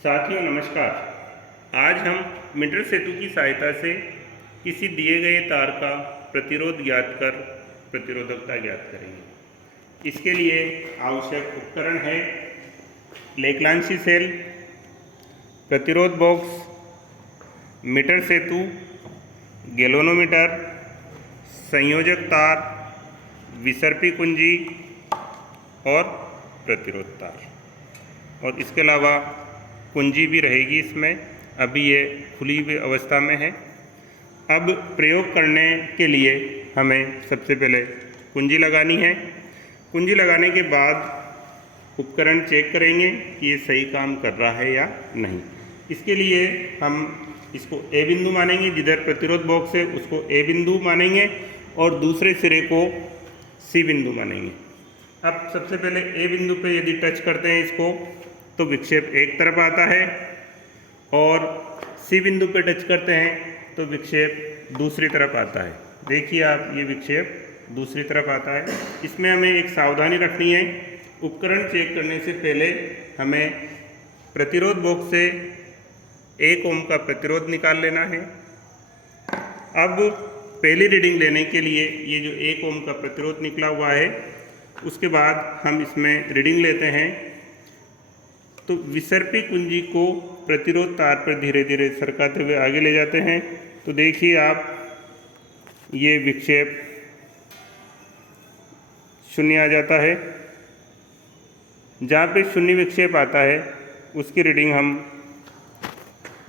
साथियों नमस्कार। आज हम मीटर सेतु की सहायता से किसी दिए गए तार का प्रतिरोध ज्ञात कर प्रतिरोधकता ज्ञात करेंगे। इसके लिए आवश्यक उपकरण है लेक्लांशी सेल, प्रतिरोध बॉक्स, मीटर सेतु, गैल्वेनोमीटर, संयोजक तार, विसर्पी कुंजी और प्रतिरोध तार। और इसके अलावा कुंजी भी रहेगी इसमें। अभी ये खुली हुई अवस्था में है। अब प्रयोग करने के लिए हमें सबसे पहले कुंजी लगानी है। कुंजी लगाने के बाद उपकरण चेक करेंगे कि ये सही काम कर रहा है या नहीं। इसके लिए हम इसको ए बिंदु मानेंगे, जिधर प्रतिरोध बॉक्स है उसको ए बिंदु मानेंगे और दूसरे सिरे को सी बिंदु मानेंगे। अब सबसे पहले ए बिंदु पे यदि टच करते हैं इसको तो विक्षेप एक तरफ आता है, और सी बिंदु पे टच करते हैं तो विक्षेप दूसरी तरफ आता है। देखिए आप, ये विक्षेप दूसरी तरफ आता है। इसमें हमें एक सावधानी रखनी है। उपकरण चेक करने से पहले हमें प्रतिरोध बॉक्स से 1 ओम का प्रतिरोध निकाल लेना है। अब पहली रीडिंग लेने के लिए ये जो 1 ओम का प्रतिरोध निकला हुआ है, उसके बाद हम इसमें रीडिंग लेते हैं। तो विसर्पी कुंजी को प्रतिरोध तार पर धीरे धीरे सरकाते हुए आगे ले जाते हैं। तो देखिए आप, ये विक्षेप 0 आ जाता है। जहाँ पे 0 विक्षेप आता है उसकी रीडिंग हम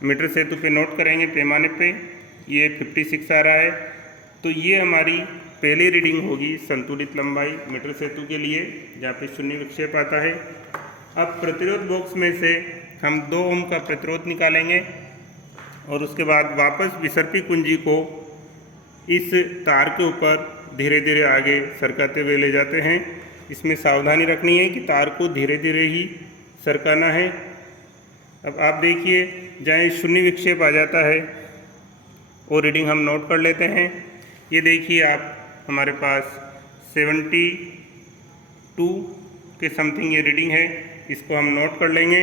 मीटर सेतु पे नोट करेंगे। पैमाने पे ये 56 आ रहा है। तो ये हमारी पहली रीडिंग होगी संतुलित लंबाई मीटर सेतु के लिए, जहाँ पे 0 विक्षेप आता है। अब प्रतिरोध बॉक्स में से हम 2 ओम का प्रतिरोध निकालेंगे और उसके बाद वापस विसर्पी कुंजी को इस तार के ऊपर धीरे धीरे आगे सरकाते हुए ले जाते हैं। इसमें सावधानी रखनी है कि तार को धीरे धीरे ही सरकाना है। अब आप देखिए, जहाँ 0 विक्षेप आ जाता है वो रीडिंग हम नोट कर लेते हैं। ये देखिए आप, हमारे पास 72 के समथिंग ये रीडिंग है। इसको हम नोट कर लेंगे।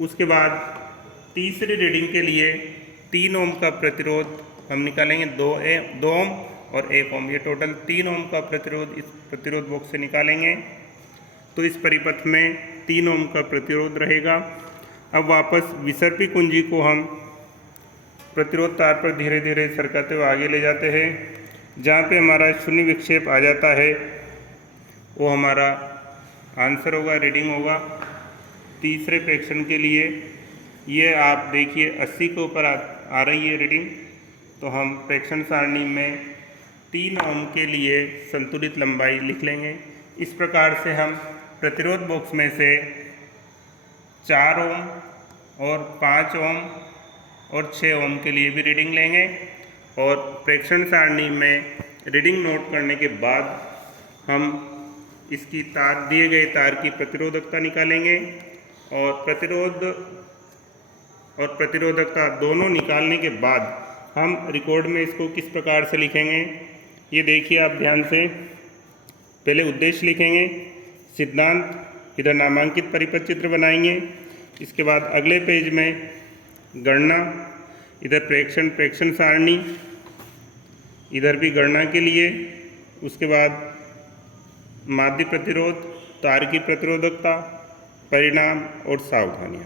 उसके बाद तीसरी रीडिंग के लिए 3 ओम का प्रतिरोध हम निकालेंगे। 2 ओम और 1 ओम, ये टोटल 3 ओम का प्रतिरोध इस प्रतिरोध बॉक्स से निकालेंगे। तो इस परिपथ में 3 ओम का प्रतिरोध रहेगा। अब वापस विसर्पी कुंजी को हम प्रतिरोध तार पर धीरे धीरे सरकाते हुए आगे ले जाते हैं। जहाँ पे हमारा 0 विक्षेप आ जाता है वो हमारा आंसर होगा, रीडिंग होगा। तीसरे प्रेक्षण के लिए ये आप देखिए 80 के ऊपर आ रही है रीडिंग। तो हम प्रेक्षण सारणी में 3 ओम के लिए संतुलित लंबाई लिख लेंगे। इस प्रकार से हम प्रतिरोध बॉक्स में से 4 ओम और 5 ओम और 6 ओम के लिए भी रीडिंग लेंगे। और प्रेक्षण सारणी में रीडिंग नोट करने के बाद हम इसकी दिए गए तार की प्रतिरोधकता निकालेंगे। और प्रतिरोधकता दोनों निकालने के बाद हम रिकॉर्ड में इसको किस प्रकार से लिखेंगे, ये देखिए आप ध्यान से। पहले उद्देश्य लिखेंगे, सिद्धांत, इधर नामांकित परिपथ चित्र बनाएंगे। इसके बाद अगले पेज में गणना, इधर प्रेक्षण सारणी, इधर भी गणना के लिए। उसके बाद माध्य प्रतिरोध, तार की प्रतिरोधकता, परिणाम और सावधानियाँ।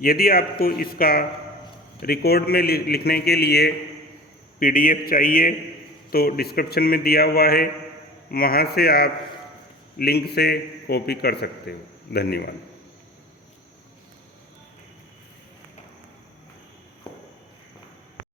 यदि आपको इसका रिकॉर्ड में लिखने के लिए PDF चाहिए तो डिस्क्रिप्शन में दिया हुआ है, वहाँ से आप लिंक से कॉपी कर सकते हो। धन्यवाद।